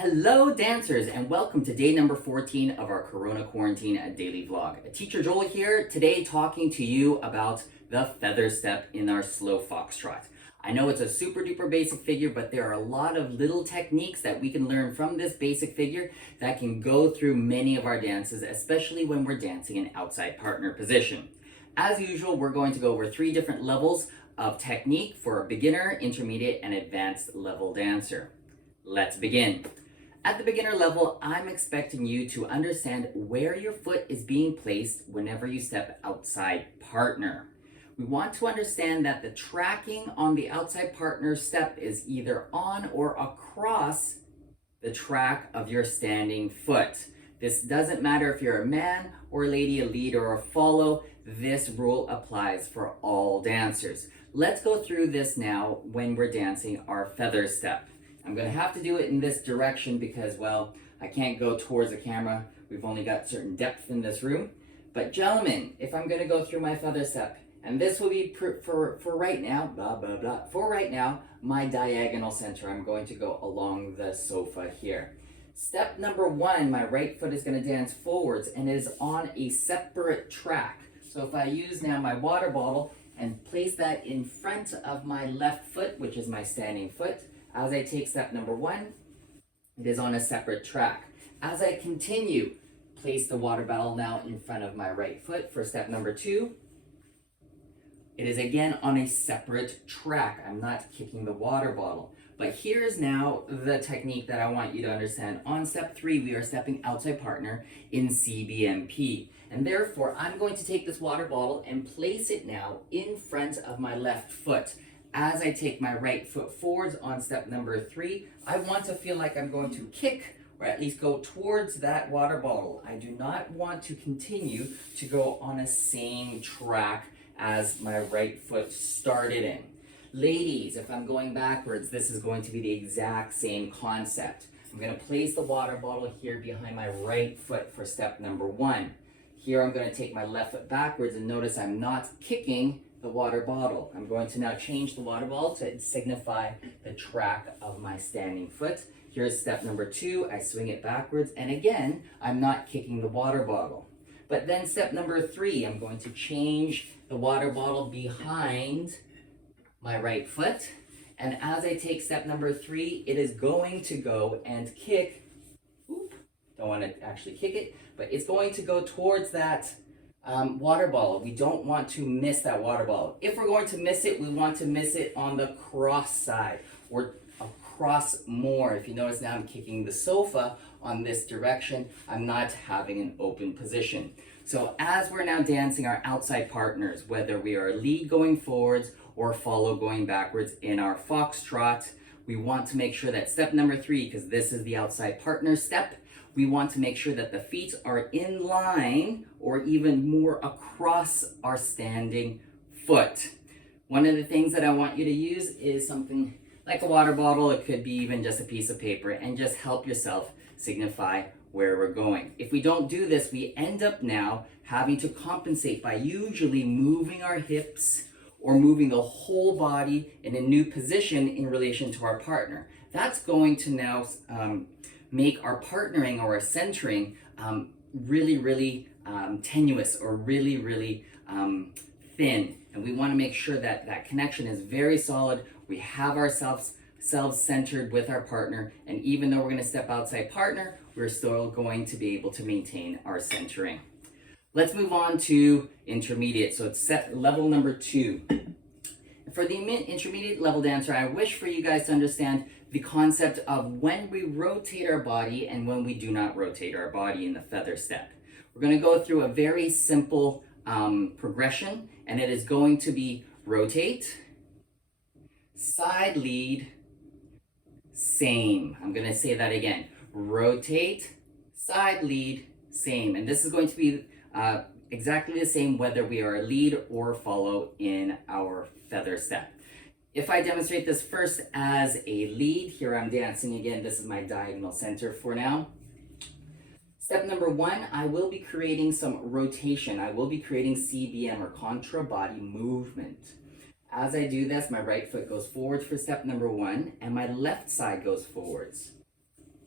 Hello dancers and welcome to day number 14 of our Corona Quarantine Daily Vlog. Teacher Joel here, today talking to you about the feather step in our slow foxtrot. I know it's a super duper basic figure, but there are a lot of little techniques that we can learn from this basic figure that can go through many of our dances, especially when we're dancing in outside partner position. As usual, we're going to go over 3 different levels of technique for a beginner, intermediate, and advanced level dancer. Let's begin. At the beginner level, I'm expecting you to understand where your foot is being placed whenever you step outside partner. We want to understand that the tracking on the outside partner step is either on or across the track of your standing foot. This doesn't matter if you're a man or a lady, a lead or a follow. This rule applies for all dancers. Let's go through this now when we're dancing our feather step. I'm going to have to do it in this direction because, well, I can't go towards the camera. We've only got certain depth in this room. But gentlemen, if I'm going to go through my feather step, and this will be for right now, blah, blah, blah. For right now, my diagonal center, I'm going to go along the sofa here. Step number 1, my right foot is going to dance forwards and it is on a separate track. So if I use now my water bottle and place that in front of my left foot, which is my standing foot, as I take step number 1, it is on a separate track. As I continue, place the water bottle now in front of my right foot for step number 2. It is again on a separate track. I'm not kicking the water bottle. But here's now the technique that I want you to understand. On step 3, we are stepping outside partner in CBMP. And therefore, I'm going to take this water bottle and place it now in front of my left foot. As I take my right foot forwards on step number 3, I want to feel like I'm going to kick or at least go towards that water bottle. I do not want to continue to go on a same track as my right foot started in. Ladies, if I'm going backwards, this is going to be the exact same concept. I'm going to place the water bottle here behind my right foot for step number 1. Here I'm going to take my left foot backwards and notice I'm not kicking the water bottle. I'm going to now change the water bottle to signify the track of my standing foot. Here's step number 2. I swing it backwards and again, I'm not kicking the water bottle. But then step number 3, I'm going to change the water bottle behind my right foot. And as I take step number 3, it is going to go and kick. Don't want to actually kick it, but it's going to go towards that water bottle. We don't want to miss that water bottle. If we're going to miss it, we want to miss it on the cross side or across more. If you notice now I'm kicking the sofa on this direction, I'm not having an open position. So as we're now dancing our outside partners, whether we are lead going forwards or follow going backwards in our foxtrot, we want to make sure that step number 3, because this is the outside partner step, we want to make sure that the feet are in line or even more across our standing foot. One of the things that I want you to use is something like a water bottle. It could be even just a piece of paper, and just help yourself signify where we're going. If we don't do this, we end up now having to compensate by usually moving our hips or moving the whole body in a new position in relation to our partner. That's going to now make our partnering or our centering really tenuous or really thin. And we want to make sure that that connection is very solid. We have ourselves centered with our partner, and even though we're going to step outside partner, we're still going to be able to maintain our centering. Let's move on to intermediate. So it's level number 2. For the intermediate level dancer, I wish for you guys to understand the concept of when we rotate our body and when we do not rotate our body in the feather step. We're going to go through a very simple progression, and it is going to be rotate, side lead, same. I'm going to say that again. Rotate, side lead, same. And this is going to be exactly the same whether we are a lead or follow in our feather step. If I demonstrate this first as a lead, here I'm dancing again. This is my diagonal center for now. Step number 1, I will be creating some rotation. I will be creating CBM or contra body movement. As I do this, my right foot goes forwards for step number 1, and my left side goes forwards.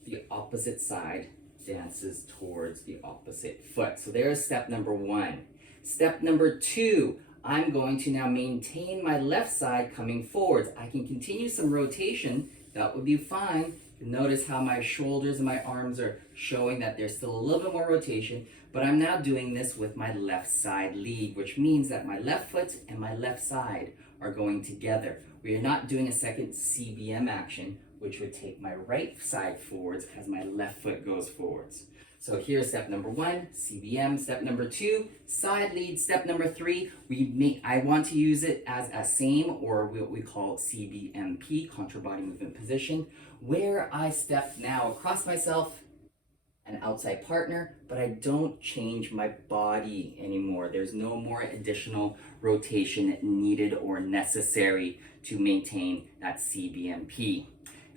The opposite side dances towards the opposite foot. So there's step number 1. Step number 2, I'm going to now maintain my left side coming forwards. I can continue some rotation, that would be fine. Notice how my shoulders and my arms are showing that there's still a little bit more rotation, but I'm now doing this with my left side lead, which means that my left foot and my left side are going together. We are not doing a second CBM action, which would take my right side forwards as my left foot goes forwards. So here's step number 1, CBM. Step number 2, side lead. Step number 3, I want to use it as a same, or what we call CBMP, contra body movement position, where I step now across myself, an outside partner, but I don't change my body anymore. There's no more additional rotation needed or necessary to maintain that CBMP.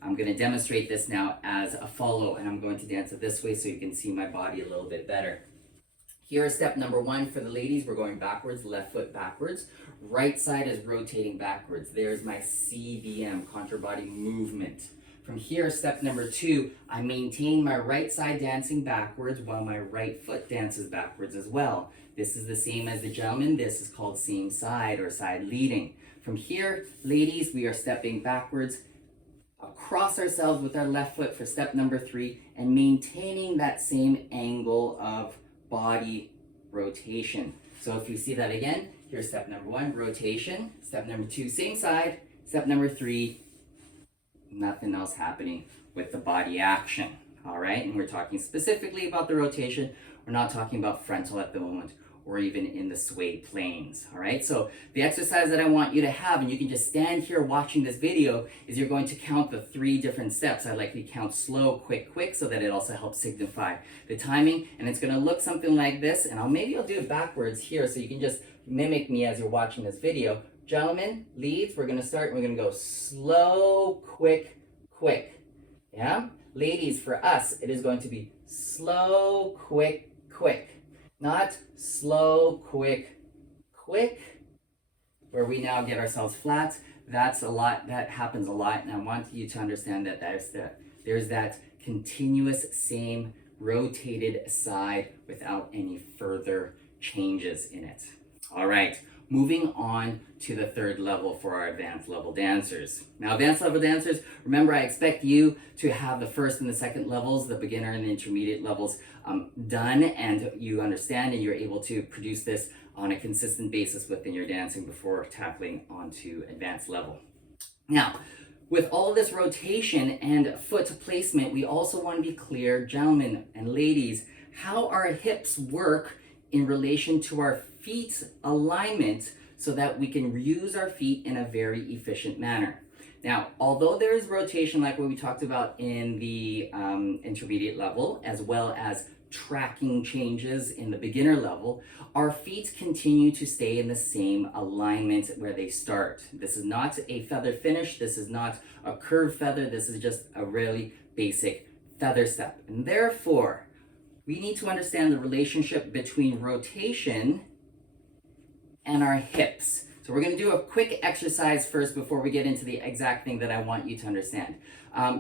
I'm going to demonstrate this now as a follow, and I'm going to dance it this way so you can see my body a little bit better. Here is step number 1 for the ladies. We're going backwards, left foot backwards. Right side is rotating backwards. There's my CBM, contra body movement. From here, step number 2, I maintain my right side dancing backwards while my right foot dances backwards as well. This is the same as the gentleman. This is called same side or side leading. From here, ladies, we are stepping backwards, across ourselves with our left foot for step number 3, and maintaining that same angle of body rotation. So if you see that again, here's step number 1, rotation. Step number 2, same side. Step number 3, nothing else happening with the body action. All right, and we're talking specifically about the rotation. We're not talking about frontal at the moment, or even in the sway planes. All right, so the exercise that I want you to have, and you can just stand here watching this video, is you're going to count the 3 different steps. I like you to count slow, quick, quick, so that it also helps signify the timing. And it's gonna look something like this, and maybe I'll do it backwards here so you can just mimic me as you're watching this video. Gentlemen, leads, we're gonna start, we're gonna go slow, quick, quick. Yeah? Ladies, for us, it is going to be slow, quick, quick. Not slow, quick, quick, where we now get ourselves flat. That's a lot, that happens a lot, and I want you to understand that there's that continuous same rotated side without any further changes in it. All right, moving on to the 3rd level for our advanced level dancers. Now, advanced level dancers, remember, I expect you to have the 1st and the 2nd levels, the beginner and the intermediate levels done, and you understand and you're able to produce this on a consistent basis within your dancing before tackling onto advanced level. Now, with all of this rotation and foot placement, we also want to be clear, gentlemen and ladies, how our hips work in relation to our feet alignment so that we can use our feet in a very efficient manner. Now, although there is rotation like what we talked about in the intermediate level, as well as tracking changes in the beginner level, our feet continue to stay in the same alignment where they start. This is not a feather finish. This is not a curved feather. This is just a really basic feather step. And therefore, we need to understand the relationship between rotation and our hips. So we're going to do a quick exercise first before we get into the exact thing that I want you to understand.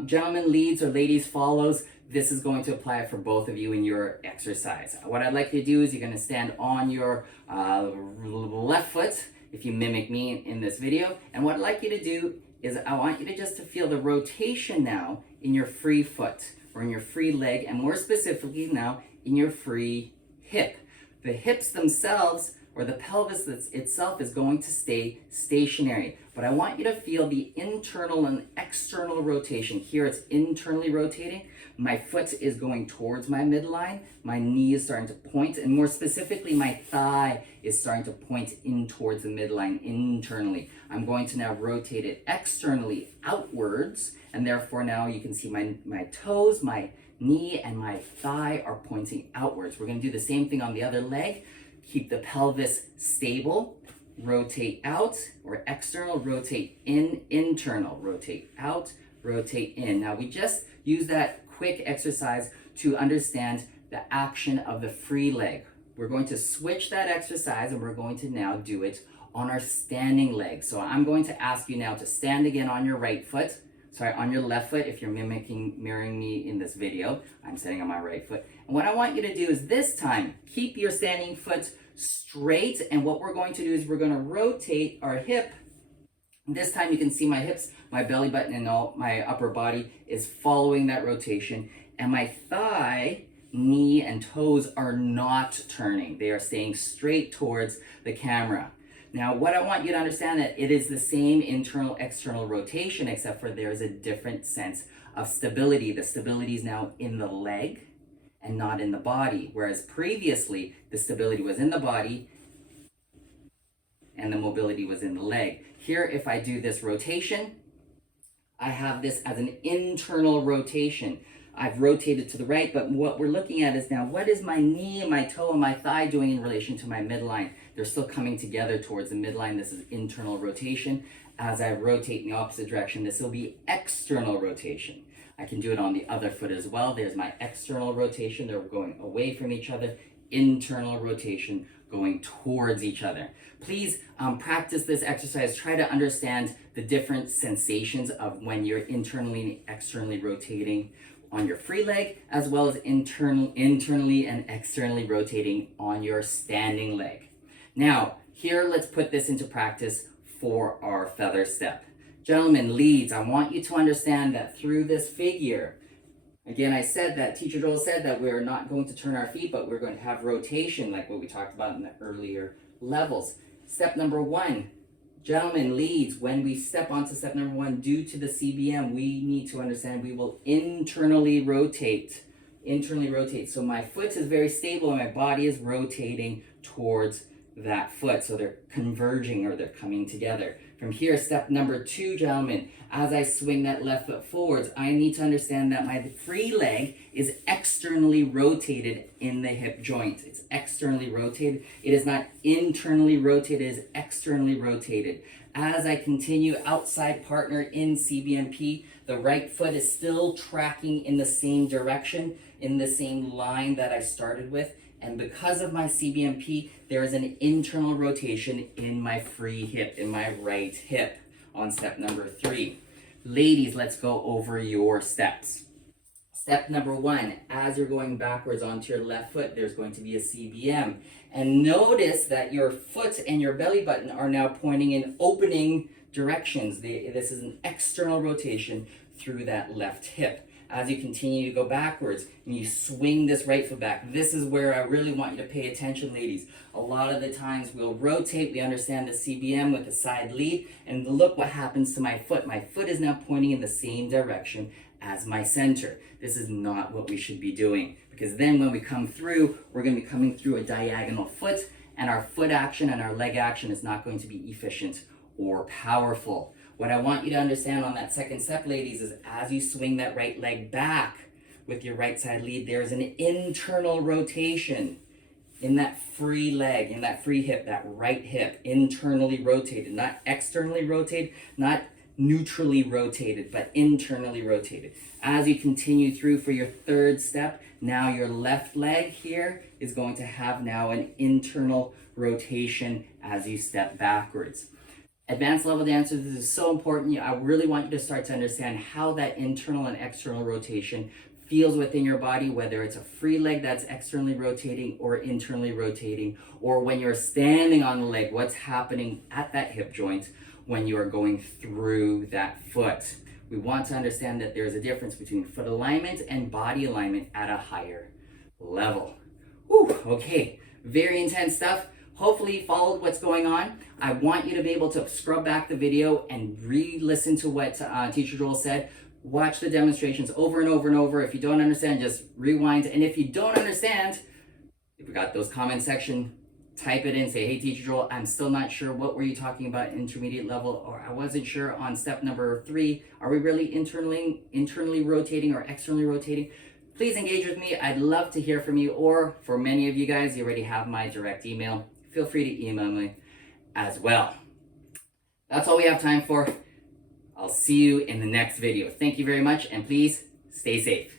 Gentlemen leads or ladies follows. This is going to apply for both of you in your exercise. What I'd like you to do is you're going to stand on your left foot, if you mimic me in this video. And what I'd like you to do is I want you to just to feel the rotation now in your free foot or in your free leg, and more specifically now in your free hip. The hips themselves, or the pelvis itself, is going to stay stationary. But I want you to feel the internal and external rotation. Here it's internally rotating. My foot is going towards my midline. My knee is starting to point, and more specifically, my thigh is starting to point in towards the midline internally. I'm going to now rotate it externally outwards, and therefore now you can see my toes, my knee, and my thigh are pointing outwards. We're going to do the same thing on the other leg. Keep the pelvis stable, rotate out, or external, rotate in, internal, rotate out, rotate in. Now we just use that quick exercise to understand the action of the free leg. We're going to switch that exercise and we're going to now do it on our standing leg. So I'm going to ask you now to stand again on your right foot. on your left foot. If you're mirroring me in this video, I'm sitting on my right foot. And what I want you to do is this time, keep your standing foot straight. And what we're going to do is we're going to rotate our hip. This time you can see my hips, my belly button, and all my upper body is following that rotation. And my thigh, knee, and toes are not turning. They are staying straight towards the camera. Now, what I want you to understand that it is the same internal, external rotation, except for there is a different sense of stability. The stability is now in the leg and not in the body, whereas previously the stability was in the body and the mobility was in the leg. Here, if I do this rotation, I have this as an internal rotation. I've rotated to the right, but what we're looking at is now, what is my knee, my toe, and my thigh doing in relation to my midline? They're still coming together towards the midline. This is internal rotation. As I rotate in the opposite direction, this will be external rotation. I can do it on the other foot as well. There's my external rotation. They're going away from each other. Internal rotation, going towards each other. Please practice this exercise. Try to understand the different sensations of when you're internally and externally rotating on your free leg, as well as internally and externally rotating on your standing leg. Now, here, let's put this into practice for our feather step. Gentlemen, leads, I want you to understand that through this figure, again, I said that, Teacher Joel said that we're not going to turn our feet, but we're going to have rotation like what we talked about in the earlier levels. Step number 1, gentlemen, leads, when we step onto step number 1, due to the CBM, we need to understand we will internally rotate. So my foot is very stable and my body is rotating towards that foot. So they're converging, or they're coming together. From here, step number 2, gentlemen, as I swing that left foot forwards, I need to understand that my free leg is externally rotated in the hip joint. It's externally rotated. It is not internally rotated, it is externally rotated. As I continue outside partner in CBMP, the right foot is still tracking in the same direction, in the same line that I started with. And because of my CBMP, there is an internal rotation in my free hip, in my right hip, on step number 3. Ladies, let's go over your steps. Step number 1, as you're going backwards onto your left foot, there's going to be a CBM. And notice that your foot and your belly button are now pointing in opening directions. This is an external rotation through that left hip. As you continue to go backwards and you swing this right foot back, this is where I really want you to pay attention, ladies. A lot of the times we'll rotate, we understand the CBM with the side lead, and look what happens to my foot. My foot is now pointing in the same direction as my center. This is not what we should be doing, because then when we come through, we're going to be coming through a diagonal foot, and our foot action and our leg action is not going to be efficient or powerful. What I want you to understand on that second step, ladies, is as you swing that right leg back with your right side lead, there's an internal rotation in that free leg, in that free hip, that right hip, internally rotated, not externally rotated, not neutrally rotated, but internally rotated. As you continue through for your third step, now your left leg here is going to have now an internal rotation as you step backwards. Advanced level dancers, this is so important. I really want you to start to understand how that internal and external rotation feels within your body, whether it's a free leg that's externally rotating or internally rotating, or when you're standing on the leg, what's happening at that hip joint when you are going through that foot. We want to understand that there's a difference between foot alignment and body alignment at a higher level. Whew, okay, very intense stuff. Hopefully you followed what's going on. I want you to be able to scrub back the video and re-listen to what Teacher Joel said. Watch the demonstrations over and over and over. If you don't understand, just rewind. And if you don't understand, if we got those comment section, type it in, say, hey, Teacher Joel, I'm still not sure. What were you talking about intermediate level? Or I wasn't sure on step number 3. Are we really internally rotating or externally rotating? Please engage with me. I'd love to hear from you. Or for many of you guys, you already have my direct email. Feel free to email me as well. That's all we have time for. I'll see you in the next video. Thank you very much, and please stay safe.